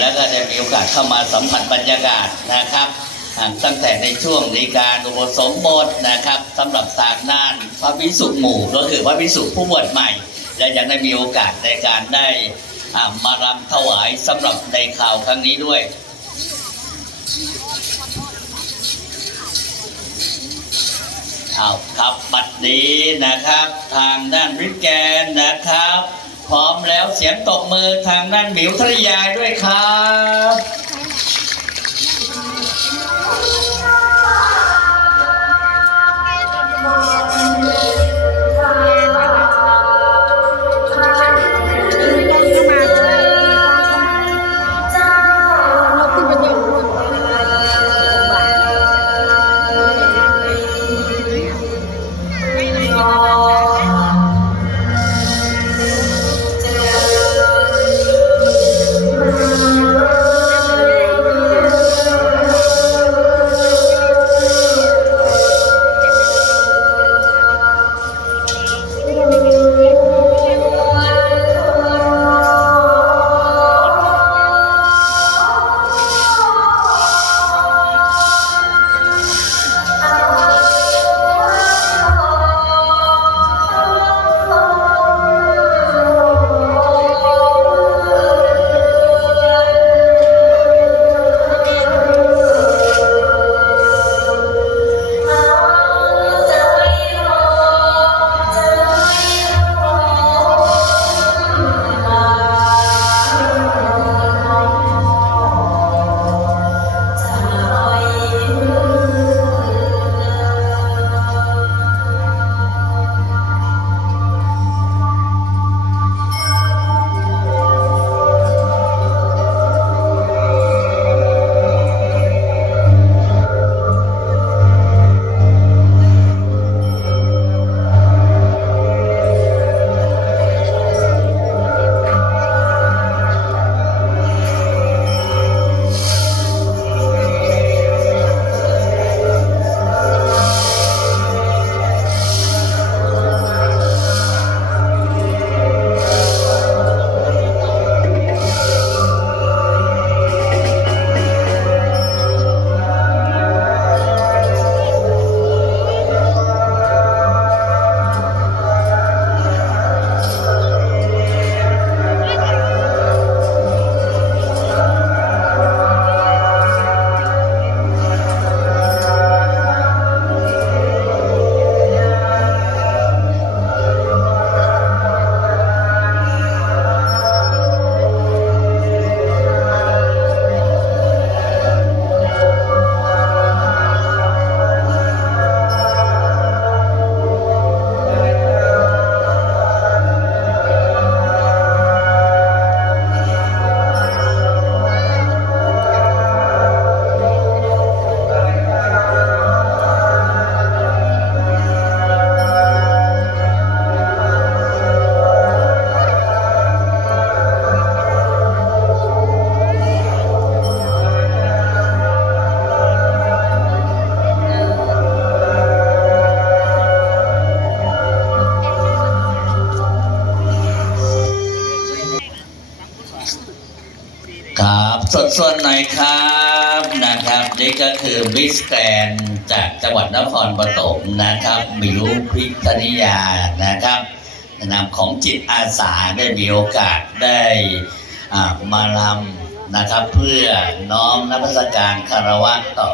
แล้วก็ได้มีโอกาสเข้ามาสัมผัสบรรยากาศนะครับตั้งแต่ในช่วงในการอุปสมบทนะครับสำหรับตากน่านพระวิสุหมู่ก็คือพระวิสุผู้บวชใหม่ และยังได้มีโอกาสในการได้มารำถวายสำหรับในข่าวครั้งนี้ด้วยเอาครับบัดนี้นะครับ ทางด้านริแกนนะครับ พร้อมแล้วเสียงตบมือทางด้านหมิวทริยายด้วยครับ ครับสดส่วนหน่อยครับนะครับ นี่ก็คือมิสแกรนจากจังหวัดนครปฐมนะครับมิวพิธนิยานะครับนามของจิตอาสาได้มีโอกาสได้อ่ามาลำนะครับ เพื่อน้อมนมัสการคารวะต่อ